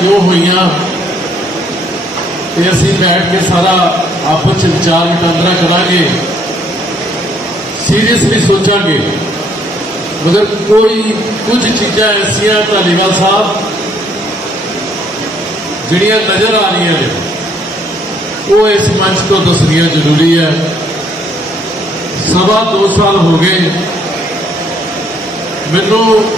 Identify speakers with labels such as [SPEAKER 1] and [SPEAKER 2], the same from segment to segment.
[SPEAKER 1] ਕਿਉਂ ਹੋਈਆਂ ਤੇ ਅਸੀਂ ਬੈਠ ਕੇ ਸਾਰਾ ਆਪਸ ਚ ਵਿਚਾਰ ਵਟਾਂਦਰਾ ਕਰਾਂਗੇ ਸੀਰੀਅਸਲੀ ਸੋਚਾਂਗੇ। ਮਗਰ ਕੋਈ ਕੁਝ ਚੀਜ਼ਾਂ ਐਸੀਆਂ ਧਾਲੀਵਾਲ ਸਾਹਿਬ ਜਿਹੜੀਆਂ ਨਜ਼ਰ ਆ ਰਹੀਆਂ ਨੇ, ਉਹ ਇਸ ਮੰਚ ਤੋਂ ਦੱਸਣੀਆਂ ਜ਼ਰੂਰੀ ਹੈ। ਸਵਾ ਦੋ ਸਾਲ ਹੋ ਗਏ। ਮੈਨੂੰ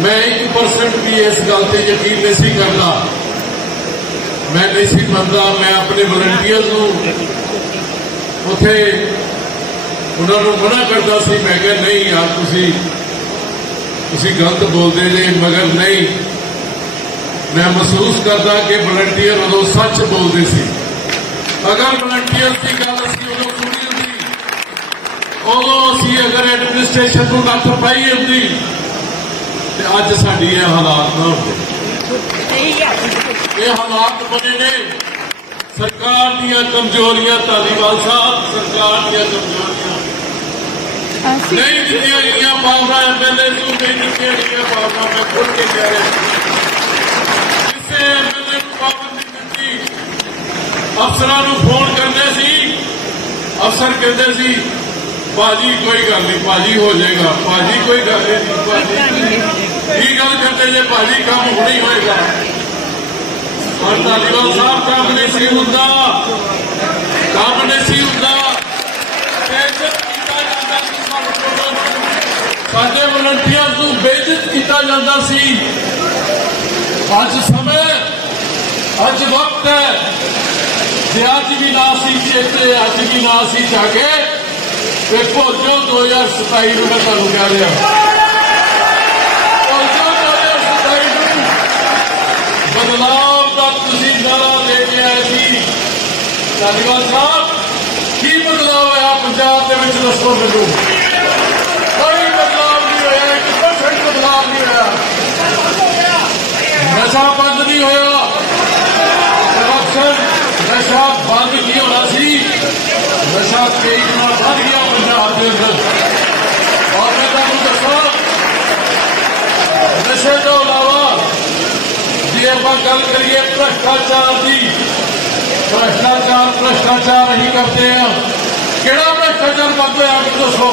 [SPEAKER 1] ਮੈਂ 1% ਵੀ ਇਸ ਗੱਲ ਤੇ ਯਕੀਨ ਨਹੀਂ ਸੀ ਕਰਦਾ। ਮੈਂ ਨਹੀਂ ਸੀ ਮੰਨਦਾ, ਮੈਂ ਆਪਣੇ ਵਲੰਟੀਅਰ ਨੂੰ ਉਥੇ ਉਹਨਾਂ ਨੂੰ ਮਨਾ ਕਰਦਾ ਸੀ। ਮੈਂ ਕਿਹਾ, ਨਹੀਂ ਯਾਰ, ਤੁਸੀਂ ਤੁਸੀਂ ਗਲਤ ਬੋਲਦੇ ਜੇ, ਮਗਰ ਨਹੀਂ। ਮੈਂ ਮਹਿਸੂਸ ਕਰਦਾ ਕਿ ਵਲੰਟੀਅਰ ਉਦੋਂ ਸੱਚ ਬੋਲਦੇ ਸੀ। ਅਗਰ ਵਲੰਟੀਅਰ ਦੀ ਗੱਲ ਅਸੀਂ ਉਦੋਂ ਸੁਣੀ ਹੁੰਦੀ, ਉਦੋਂ ਅਸੀਂ ਅਗਰ ਐਡਮਿਨਿਸਟ੍ਰੇਸ਼ਨ ਨੂੰ ਨੱਥ ਪਾਈ ਹੁੰਦੀ ਤੇ ਅੱਜ ਸਾਡੀ ਇਹ ਹਾਲਾਤ ਨਾ ਹੁੰਦੇ ਇਹ ਹਾਲਾਤ ਬਣੇ ਨੇ। ਸਰਕਾਰ ਦੀਆਂ ਕਮਜ਼ੋਰੀਆਂ ਧਾਲੀਵਾਲ ਸਾਹਿਬ ਸਰਕਾਰ ਦੀਆਂ ਕਮਜ਼ੋਰੀਆਂ। ਨਹੀਂ ਦਿੱਤੀਆਂ ਗਈਆਂ ਪਾਵਰਾਂ ਐਮਐਲਏ ਨੂੰ ਨਹੀਂ ਦਿੱਤੀਆਂ ਗਈਆਂ ਪਾਵਰਾਂ ਮੈਂ ਖੁੱਲ ਕੇ ਕਹਿ ਰਿਹਾ ਕਿਸੇ ਐਮਐਲਏ ਨੂੰ ਪਾਵਰ ਨਹੀਂ ਦਿੱਤੀ ਅਫਸਰਾਂ ਨੂੰ ਫੋਨ ਕਰਦੇ ਸੀ। ਅਫਸਰ ਕਹਿੰਦੇ ਸੀ ਬਾਜੀ ਕੋਈ ਗੱਲ ਨਹੀਂ ਬਾਜੀ ਹੋ ਜਾਏਗਾ। ਬਾਜੀ ਕੋਈ ਗੱਲ ਨਹੀਂ ਬਾਜੀ ਕੀ ਗੱਲ ਕਰਦੇ ਜੇ ਬਾਜੀ ਕੰਮ ਹੁਣੇ ਹੀ ਹੋਏਗਾ। ਪਰ ਧਾਲੀਵਾਲ ਸਾਹਿਬ, ਕੰਮ ਨਹੀਂ ਸੀ ਹੁੰਦਾ। ਕੰਮ ਨਹੀਂ ਸੀ ਹੁੰਦਾ। ਬੇਇੱਜ਼ਤ ਕੀਤਾ ਜਾਂਦਾ ਸੀ ਸਾਡੇ ਕੋਲੋਂ। ਸਾਡੇ ਵਲੰਟੀਅਰਸ ਨੂੰ ਬੇਇੱਜ਼ਤ ਕੀਤਾ ਜਾਂਦਾ ਸੀ। ਅੱਜ ਸਮੇਂ, ਅੱਜ ਵਕਤ ਹੈ। ਜੇ ਅੱਜ ਵੀ ਨਾ ਸੀ ਚੇਤੇ, ਅੱਜ ਵੀ ਨਾ ਸੀ ਜਾਗੇ ਤੇ ਭੋਜੋ 2027 ਨੂੰ ਮੈਂ ਤੁਹਾਨੂੰ ਕਹਿ ਰਿਹਾ ਭੋਜੋ 2027 ਨੂੰ ਬਦਲਾਵ ਦਾ ਤੁਸੀਂ ਨਾਰਾ ਦੇ ਕੇ ਆਏ ਸੀ ਧੰਨਵਾਦ ਸਾਹਿਬ ਕੀ ਬਦਲਾਵ ਹੋਇਆ ਪੰਜਾਬ ਦੇ ਵਿੱਚ ਦੱਸੋ ਮੈਨੂੰ ਕੋਈ ਬਦਲਾਵ ਨਹੀਂ ਹੋਇਆ ਇੱਕ ਪਰਸੈਂਟ ਬਦਲਾਵ ਨਹੀਂ ਹੋਇਆ ਨਸ਼ਾ ਬੰਦ ਨਹੀਂ ਹੋਇਆ ਕਰਪਸ਼ਨ ਨਸ਼ਾ ਬੰਦ ਕੀ ਹੋਣਾ ਸੀ ਨਸ਼ਾ ਕਈ ਗੁਣਾ ਵੱਧ ਗਿਆ ਪੰਜਾਬ ਦੇ ਅੰਦਰ ਔਰ ਮੈਂ ਤੁਹਾਨੂੰ ਦੱਸਾਂ ਨਸ਼ੇ ਤੋਂ ਇਲਾਵਾ ਜੇ ਆਪਾਂ ਗੱਲ ਕਰੀਏ ਭ੍ਰਸ਼ਟਾਚਾਰ ਦੀ ਭ੍ਰਸ਼ਟਾਚਾਰ ਭ੍ਰਸ਼ਟਾਚਾਰ ਅਸੀਂ ਕਰਦੇ ਆ ਕਿਹੜਾ ਭ੍ਰਸ਼ਟਾਚਾਰ ਕਰਦੇ ਆ ਆਪ ਦੱਸੋ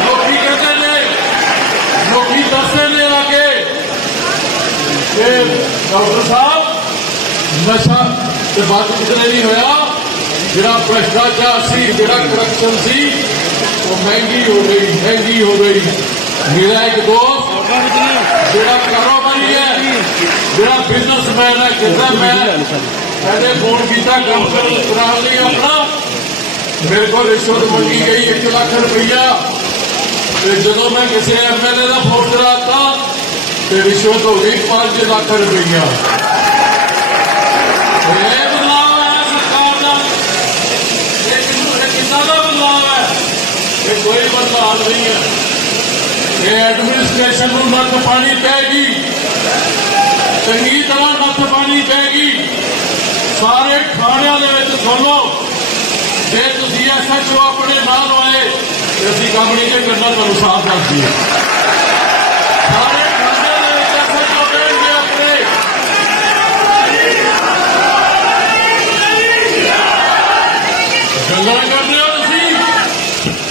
[SPEAKER 1] ਲੋਕੀ ਕਹਿੰਦੇ ਨੇ ਲੋਕੀ ਦੱਸਦੇ ਨੇ ਆ ਕੇ ਕਿ ਡਾਕਟਰ ਸਾਹਿਬ ਨਸ਼ਾ ਤੇ ਬਾਤ ਕਿਤੇ ਨਹੀਂ ਹੋਇਆ ਜਿਹੜਾ ਭ੍ਰਸ਼ਟਾਚਾਰ ਸੀ ਜਿਹੜਾ ਕਰਪਸ਼ਨ ਸੀ ਉਹ ਮਹਿੰਗੀ ਹੋ ਗਈ ਮਹਿੰਗੀ ਹੋ ਗਈ ਮੇਰਾ ਇੱਕ ਦੋਸਤ ਜਿਹੜਾ ਕਾਰੋਬਾਰੀ ਹੈ। ਜਿਹੜਾ ਬਿਜ਼ਨਸਮੈਨ ਹੈ ਕਹਿੰਦਾ ਮੈਂ। ਕਹਿੰਦੇ ਫੋਨ ਕੀਤਾ ਕੰਮ ਕਰਨ ਕਰਾਉਣ ਲਈ ਆਪਣਾ। ਮੇਰੇ ਕੋਲ ਰਿਸ਼ਵਤ ਮੰਗੀ ਗਈ 1 ਲੱਖ ਰੁਪਈਆ। ਤੇ ਜਦੋਂ ਮੈਂ ਕਿਸੇ ਐਮਐਲਏ ਦਾ ਫੋਨ ਕਰਾਤਾ, ਤੇ ਰਿਸ਼ਵਤ ਹੋ ਗਈ 5 ਲੱਖ ਰੁਪਈਆ। ਇਹ ਬਦਲਾਅ ਹੈ ਸਰਕਾਰ ਦਾ। ਇਹ ਇਹ ਕਿੰਨਾ ਦਾ ਬਦਲਾਅ ਹੈ? ਇਹ ਕੋਈ ਬਦਲਾਅ ਨਹੀਂ ਹੈ। ਇਹ ਐਡਮਿਨਿਸਟ੍ਰੇਸ਼ਨ ਨੂੰ ਨੱਥ ਪਾਣੀ ਪੈਗੀ। ਚੰਗੀ ਤਰ੍ਹਾਂ ਨੱਥ ਪਾਣੀ ਪੈਗੀ। ਸਾਰੇ ਥਾਣਿਆਂ ਦੇ ਵਿੱਚ ਸੁਣੋ ਜੇ ਤੁਸੀਂ ਐਸਐਚਓ ਆਪਣੇ ਨਾਲ ਆਏ ਅਸੀਂ ਕੰਮ ਨਹੀਂ ਜੇ ਕਰਨਾ ਤੁਹਾਨੂੰ ਸਾਫ਼ ਦੱਸ ਦਈਏ। ਸਾਰੇ ਥਾਣਿਆਂ ਦੇ ਵਿੱਚ ਐਸਐਚਓ ਬੈਠੇ ਆਪਣੇ। ਗੱਲਾਂ ਕਰਦੇ ਹੋ ਤੁਸੀਂ?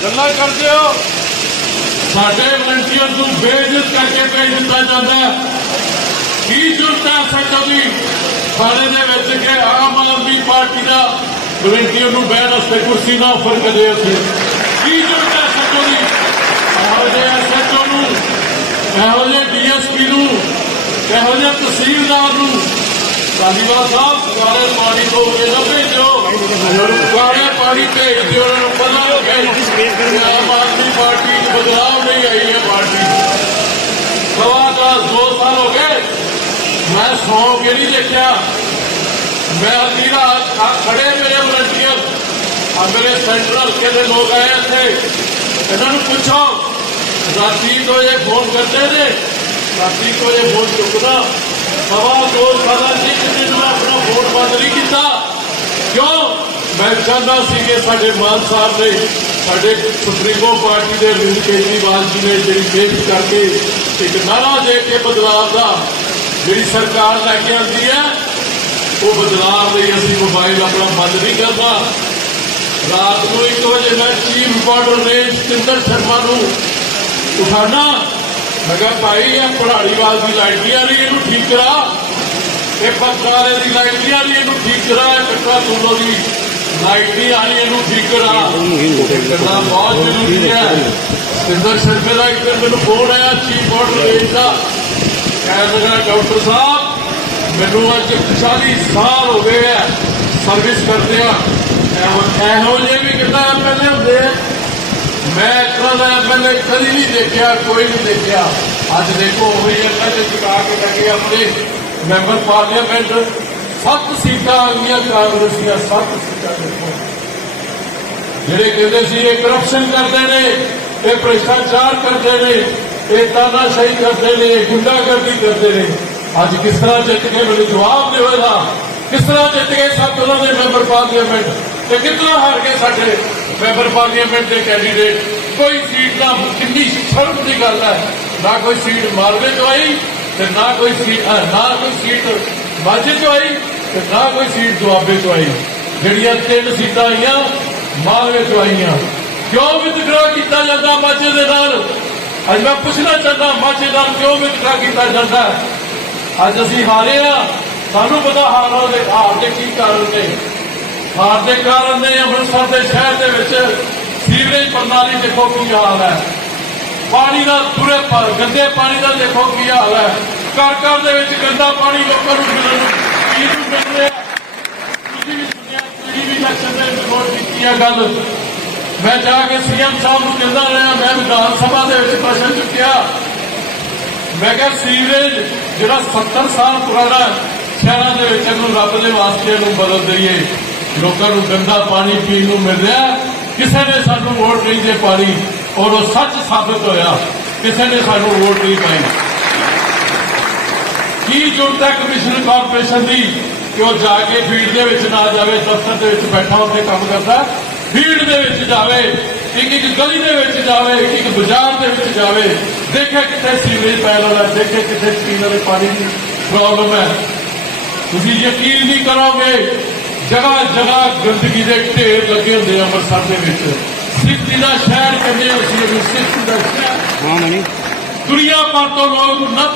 [SPEAKER 1] ਗੱਲਾਂ ਕਰਦੇ ਹੋ? ਸਾਡੇ ਵਲੰਟੀਅਰ ਨੂੰ ਬੇਇੱਜ਼ਤ ਕਰਕੇ ਭੇਜ ਦਿੱਤਾ ਜਾਂਦਾ ਕੀ ਜ਼ਰੂਰਤ ਹੈ ਸੱਚੋ ਦੀ ਦੇ ਵਿੱਚ ਕਿ ਆਮ ਆਦਮੀ ਪਾਰਟੀ ਦਾ ਵਲੰਟੀਅਰ ਨੂੰ ਬਹਿਣ ਵਾਸਤੇ ਕੁਰਸੀ ਨਾ ਆਫਰ ਕਰੇ ਅਸੀਂ ਕੀ ਜ਼ਰੂਰਤ ਹੈ ਸੱਚੋ ਦੀ ਇਹੋ ਜਿਹੇ ਸੱਚੋ ਨੂੰ, ਇਹੋ ਜਿਹੇ ਡੀਐਸਪੀ ਨੂੰ, ਇਹੋ ਜਿਹੇ ਤਹਿਸੀਲਦਾਰ ਨੂੰ ਧਾਲੀਵਾਲ ਸਾਹਿਬ ਸਾਰੇ ਪਾਣੀ ਤੋਂ ਕੇ ਨਾ ਭੇਜੋ। ਸਾਰੇ ਪਾਣੀ ਭੇਜ ਦਿਓ, ਉਹਨਾਂ ਨੂੰ ਪਤਾ ਲੱਗੇ ਕਿ ਆਮ ਆਦਮੀ ਪਾਰਟੀ ਚ ਬਦਲਾਅ ਨਹੀਂ ਆਈ ਹੈ ਪਾਰਟੀ ਸਵਾ ਦਸ ਦੋ ਸਾਲ ਹੋ ਗਏ ਮੈਂ ਮੈਂ ਕੇ ਨਹੀਂ ਦੇਖਿਆ। ਮੈਂ ਅੱਧੀ ਖੜੇ ਮੇਰੇ ਵਲੰਟੀਅਰ। ਆ ਮੇਰੇ ਸੈਂਟਰ ਹਲਕੇ ਦੇ ਲੋਕ ਆਏ ਇੱਥੇ। ਇਹਨਾਂ ਨੂੰ ਪੁੱਛੋ, ਰਾਤੀ ਤੋਂ ਇਹ ਫੋਨ ਕਰਦੇ ਨੇ? ਰਾਤੀ ਤੋਂ ਇਹ ਫੋਨ ਚੁੱਕਦਾ। ਸਵਾ ਦੋ ਸਾਲਾਂ ਚ ਇੱਕ ਦਿਨ ਆਪਣਾ ਫੋਨ ਬੰਦ ਨਹੀਂ ਕੀਤਾ। ਕਿਉਂ? ਮੈਂ ਚਾਹੁੰਦਾ ਸੀ ਕਿ ਸਾਡੇ ਮਾਨ ਸਾਹਿਬ ਨੇ, ਸਾਡੇ ਸੁਪਰੀਮੋ ਪਾਰਟੀ ਦੇ ਅਰਵਿੰਦ ਕੇਜਰੀਵਾਲ ਜੀ ਨੇ ਜਿਹੜੀ ਮਿਹਨਤ ਕਰਕੇ ਇੱਕ ਨਾਰਾ ਦੇ ਕੇ ਬਦਲਾਅ ਦਾ ਜਿਹੜੀ ਸਰਕਾਰ ਲੈ ਕੇ ਆਉਂਦੀ ਹੈ, ਉਹ ਬਦਲਾਅ ਲਈ ਅਸੀਂ ਮੋਬਾਈਲ ਆਪਣਾ ਬੰਦ ਨਹੀਂ ਕਰਦਾ ਰਾਤ ਨੂੰ 1 ਵਜੇ ਮੈਂ chief reporter range Satinder Sharma ਨੂੰ ਉਠਾਣਾ ਮੈਂ ਕਿਹਾ, ਭਾਈ, ਇਹ ਪੜਾੜੀਵਾਲ ਦੀ ਲਾਈਟ ਨਹੀਂ ਇਹਨੂੰ ਠੀਕ ਕਰਾ। ਇਹ ਪਤਰਾਲੇ ਦੀ ਲਾਈਟ ਨਹੀਂ ਇਹਨੂੰ ਠੀਕ ਕਰਾ। ਇਹ ਕੱਟਾ ਤੂਲੋ ਦੀ ਲਾਈਟ ਨਹੀਂ ਆ ਇਹਨੂੰ ਠੀਕ ਕਰਾ। ਕਰਨਾ ਬਹੁਤ ਜ਼ਰੂਰੀ ਹੈ। ਸਤਿੰਦਰ ਸ਼ਰਮੇ ਦਾ ਇੱਕ ਦਿਨ ਮੈਨੂੰ ਫੋਨ ਆਇਆ ਚੀਫ ਰਿਪੋਰਟਰ ਰੇਂਜ ਦਾ ਕਹਿਣ ਡਾਕਟਰ ਸਾਹਿਬ, ਮੈਨੂੰ ਅੱਜ 40 ਸਾਲ ਹੋ ਗਏ ਆ ਸਰਵਿਸ ਕਰਦੇ ਆ। ਇਹੋ ਜਿਹੇ ਵੀ ਕਿੰਨਾ ਐਮਐਲਏ ਹੁੰਦੇ ਮੈਂ ਇਸ ਦਾ ਐਮਐਲਏ ਕਦੀ ਨਹੀਂ ਦੇਖਿਆ, ਕੋਈ ਨਹੀਂ ਦੇਖਿਆ। ਅੱਜ ਦੇਖੋ, ਉਹ ਐਮਐਲਏ ਚੁਕਾ ਕੇ ਲੱਗੇ ਆਪਣੇ ਮੈਂਬਰ ਪਾਰਲੀਮੈਂਟ। ਸੱਤ ਸੀਟਾਂ ਆ ਗਈਆਂ ਕਾਂਗਰਸੀਆਂ ਸੱਤ ਸੀਟਾਂ ਦੇਖੋ। ਜਿਹੜੇ ਕਹਿੰਦੇ ਸੀ ਇਹ ਕਰਪਸ਼ਨ ਕਰਦੇ ਨੇ, ਇਹ ਭ੍ਰਿਸ਼ਟਾਚਾਰ ਕਰਦੇ ਨੇ ਇਹ ਤਾਨਾਸ਼ਾਹੀ ਕਰਦੇ ਨੇ ਇਹ ਗੁੰਡਾਗਰਦੀ ਕਰਦੇ ਨੇ। ਅੱਜ ਕਿਸ ਤਰ੍ਹਾਂ ਜਿੱਤ ਕੇ ਮੈਨੂੰ ਜਵਾਬ ਦੇਵੇਗਾ? ਕਿਸ ਤਰ੍ਹਾਂ ਜਿੱਤ ਗਏ ਸਭ ਉਹਨਾਂ ਦੇ ਮੈਂਬਰ ਪਾਰਲੀਮੈਂਟ ਤੇ ਕਿਤਨਾ ਹਾਰ ਗਏ ਸਾਡੇ ਮੈਂਬਰ ਪਾਰਲੀਮੈਂਟ ਦੇ ਕੈਂਡੀਡੇਟ ਕੋਈ ਸੀਟ ਨਾ ਕਿੰਨੀ ਸ਼ਰਮ ਦੀ ਗੱਲ ਹੈ। ਨਾ ਕੋਈ ਸੀਟ ਮਾਲਵੇ ਤੋਂ ਆਈ ਤੇ ਨਾ ਕੋਈ ਸੀਟ ਨਾ ਕੋਈ ਸੀਟ ਮਾਝੇ ਤੋਂ ਆਈ ਤੇ ਨਾ ਕੋਈ ਸੀਟ ਦੁਆਬੇ ਤੋਂ ਆਈ। ਜਿਹੜੀਆਂ ਤਿੰਨ ਸੀਟਾਂ ਆਈਆਂ, ਮਾਲਵੇ ਤੋਂ ਆਈਆਂ। ਕਿਉਂ ਵਿਤਕਰਾ ਕੀਤਾ ਜਾਂਦਾ ਮਾਝੇ ਦੇ ਨਾਲ? ਅੱਜ ਮੈਂ ਪੁੱਛਣਾ ਚਾਹੁੰਦਾ ਮਾਝੇ ਕਿਉਂ ਵਿਤਕਰਾ ਕੀਤਾ ਜਾਂਦਾ ਅੱਜ ਅਸੀਂ ਹਾਰੇ ਆ ਸਾਨੂੰ ਪਤਾ ਹਾਰਾਂ ਦੇ ਹਾਰ ਦੇ ਕੀ ਕਾਰਨ ਨੇ। ਹਾਰ ਦੇ ਕਾਰਨ ਨੇ ਅੰਮ੍ਰਿਤਸਰ ਦੇ ਸ਼ਹਿਰ ਦੇ ਵਿੱਚ ਸੀਵਰੇਜ ਪ੍ਰਣਾਲੀ ਦੇਖੋ ਕੀ ਹਾਲ ਹੈ। ਪਾਣੀ ਦਾ ਪੂਰੇ ਪਰ ਗੰਦੇ ਪਾਣੀ ਦਾ ਦੇਖੋ ਕੀ ਹਾਲ ਹੈ। ਘਰ ਘਰ ਦੇ ਵਿੱਚ ਗੰਦਾ ਪਾਣੀ ਲੋਕਾਂ ਨੂੰ ਮਿਲਣ ਨੂੰ ਨੂੰ ਮਿਲ ਰਿਹਾ ਤੁਸੀਂ ਵੀ ਸੁਣਿਆ, ਤੁਸੀਂ ਵੀ ਇਲੈਕਸ਼ਨ ਦੇ ਰਿਪੋਰਟ ਕੀਤੀ ਹੈ ਗੱਲ। ਮੈਂ ਜਾ ਕੇ ਸੀਐਮ ਸਾਹਿਬ ਨੂੰ ਕਹਿੰਦਾ ਰਿਹਾ, ਮੈਂ ਵਿਧਾਨ ਸਭਾ ਦੇ ਵਿੱਚ ਪ੍ਰਸ਼ਨ ਚੁੱਕਿਆ। ਮੈਂ ਕਿਹਾ, ਸੀਵਰੇਜ, ਜਿਹੜਾ 70 ਸਾਲ ਪੁਰਾਣਾ ਸ਼ਹਿਰਾਂ ਦੇ ਵਿੱਚ ਇਹਨੂੰ ਰੱਬ ਦੇ ਵਾਸਤੇ ਨੂੰ ਬਦਲ ਦਈਏ। ਲੋਕਾਂ ਨੂੰ ਗੰਦਾ ਪਾਣੀ ਪੀਣ ਨੂੰ ਮਿਲ ਰਿਹਾ, ਕਿਸੇ ਨੇ ਸਾਨੂੰ ਵੋਟ ਨਹੀਂ ਦੇ ਪਾਣੀ ਔਰ ਉਹ ਸੱਚ ਸਾਬਤ ਹੋਇਆ, ਕਿਸੇ ਨੇ ਸਾਨੂੰ ਵੋਟ ਨਹੀਂ ਪਾਈ। ਕੀ ਜ਼ਰੂਰਤ ਹੈ ਕਮਿਸ਼ਨ ਕਾਰਪੋਰੇਸ਼ਨ ਦੀ ਕਿ ਉਹ ਜਾ ਕੇ ਫੀਲਡ ਦੇ ਵਿੱਚ ਨਾ ਜਾਵੇ, ਦਫ਼ਤਰ ਦੇ ਵਿੱਚ ਬੈਠਾ ਉੱਥੇ ਕੰਮ ਕਰਦਾ? ਫੀਲਡ ਦੇ ਵਿੱਚ ਜਾਵੇ ਇੱਕ ਇੱਕ ਗਲੀ ਦੇ ਵਿੱਚ ਜਾਵੇ ਇੱਕ ਬਾਜ਼ਾਰ ਦੇ ਵਿੱਚ ਜਾਵੇ ਦੇਖੇ ਕਿੱਥੇ ਸੀਵਰੇਜ ਪੈਣ ਵਾਲਾ ਦੇਖੇ ਕਿੱਥੇ ਪੀਣ ਵਾਲੇ ਪਾਣੀ ਦੀ ਪ੍ਰੋਬਲਮ ਹੈ। ਤੁਸੀਂ ਯਕੀਨ ਨਹੀਂ ਕਰੋਗੇ ਜਗ੍ਹਾ ਜਗ੍ਹਾ ਗੰਦਗੀ ਦੇ ਢੇਰ ਲੱਗੇ ਹੁੰਦੇ ਆ ਅੰਮ੍ਰਿਤਸਰ ਦੇ ਵਿੱਚ। ਸਿੱਖੀ ਦਾ ਸ਼ਹਿਰ ਕਹਿੰਦੇ ਅਸੀਂ ਸਿੱਖੀ ਦਾ ਸ਼ਹਿਰ। ਦੁਨੀਆ ਭਰ ਤੋਂ ਲੋਕ ਨੱਤ